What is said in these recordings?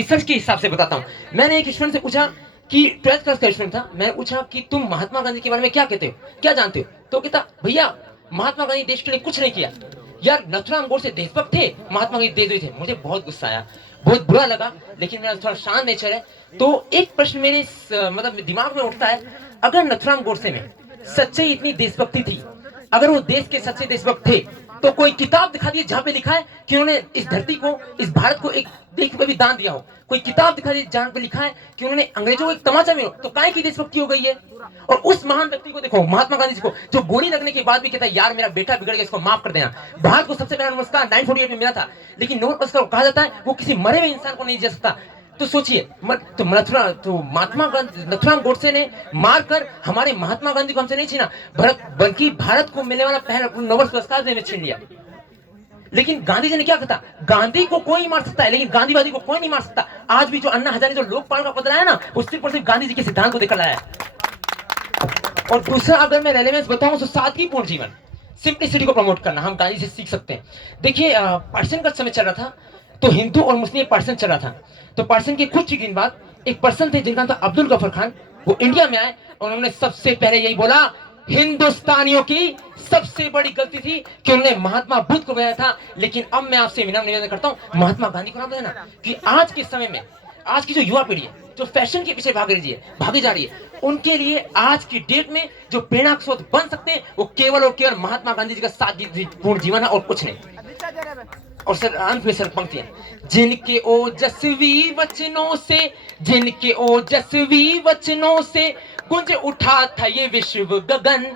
Research के हिसाब से बताता हूँ। मैंने एक स्टूडेंट से पूछा कि 12th क्लास का स्टूडेंट था, मैं पूछा कि तुम महात्मा गांधी के बारे में क्या कहते हो, क्या जानते हो? तो कहता भैया महात्मा गांधी देश के लिए कुछ नहीं किया। यार नथुराम गोडसे देशभक्त थे, महात्मा गांधी देशद्रोही थे। मुझे बहुत गुस्सा आया, बहुत बुरा लगा, लेकिन मेरा थोड़ा शांत नेचर है। तो एक प्रश्न मेरे मतलब दिमाग में उठता है, अगर नथुराम गोडसे में सच्चाई इतनी देशभक्ति थी, अगर वो देश के सच्चे देशभक्त थे, तो कोई किताब दिखा दी जहां पे लिखा है कि उन्होंने इस धरती को, इस भारत को एक देश को भी दान दिया हो। कोई किताब दिखा दी जहां पे लिखा है कि उन्होंने अंग्रेजों को एक तमाचा भी हो, तो काहे की देशभक्ति हो गई है? और उस महान व्यक्ति को देखो, महात्मा गांधी जी को, जो गोली लगने के बाद भी कहता है यार मेरा बेटा बिगड़ गया, इसको माफ कर देना। भारत को सबसे पहला नमस्कार 948 में मिला था, लेकिन नोबेल पुरस्कार कहा जाता है वो किसी मरे हुए इंसान को नहीं दे सकता। तो सोचिए, तो महात्मा गांधी, नथुराम गोडसे ने मारकर हमारे महात्मा गांधी को हमसे नहीं छीना, बल्कि भारत को मिलने वाला पहला नोबेल पुरस्कार ने छीन लिया। लेकिन गांधी जी ने क्या कहा? गांधी को कोई मार सकता है, लेकिन गांधीवादी को कोई नहीं मार सकता। आज भी जो अन्ना हजारे जो लोकपाल का पद लाया ना, वो सिर्फ और सिर्फ गांधी जी के सिद्धांत को देखकर लाया है। और दूसरा, अगर मैं रेलेवेंस बताऊं तो सादगीपूर्ण जीवन, सिंप्लिसिटी को प्रमोट करना, हम गांधी से सीख सकते हैं। देखिए पार्टीशन का समय चल रहा था, तो हिंदू और मुस्लिम पार्टीशन चल रहा था। तो पार्टीशन के कुछ ही दिन बाद एक पर्सन थे जिनका नाम था अब्दुल गफर खान, वो इंडिया में आए और उन्होंने सबसे पहले यही बोला, हिंदुस्तानियों की सबसे बड़ी गलती थी कि उन्होंने महात्मा बुद्ध को बनाया था। लेकिन अब मैं आपसे विनम्र निवेदन करता हूं, महात्मा गांधी को नाम लेना, कि आज के समय में, आज की जो युवा पीढ़ी है, जो फैशन के पीछे भागी जा रही है, उनके लिए आज की डेट में जो प्रेरणा स्रोत बन सकते हैं, वो केवल और केवल महात्मा गांधी जी का सादगीपूर्ण जीवन है और कुछ नहीं। और सर अंत में सर पंक्तियां, जिनके ओजस्वी वचनों से, जिनके ओजस्वी वचनों से गूंज उठा था ये विश्व गगन,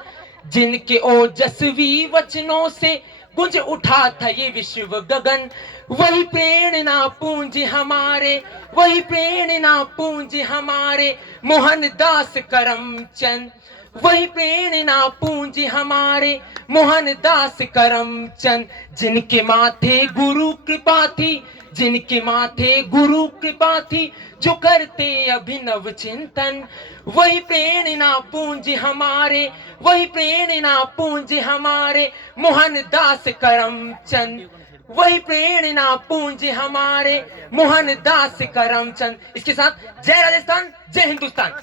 जिनके ओजस्वी वचनों से गूंज उठा था ये विश्व गगन, वही प्रेरणा पूंज हमारे, वही प्रेरणा पूंज हमारे मोहनदास करमचंद, वही प्रेरणा पूंज हमारे मोहनदास करमचंद, जिनके माथे गुरु कृपा थी, जिनके माथे गुरु कृपा थी, जो करते अभिनव चिंतन, वही प्रेरणा पूंज हमारे, वही प्रेरणा पूंज हमारे मोहनदास करमचंद, वही प्रेरणा पूंज हमारे मोहनदास करमचंद। इसके साथ जय राजस्थान, जय हिंदुस्तान।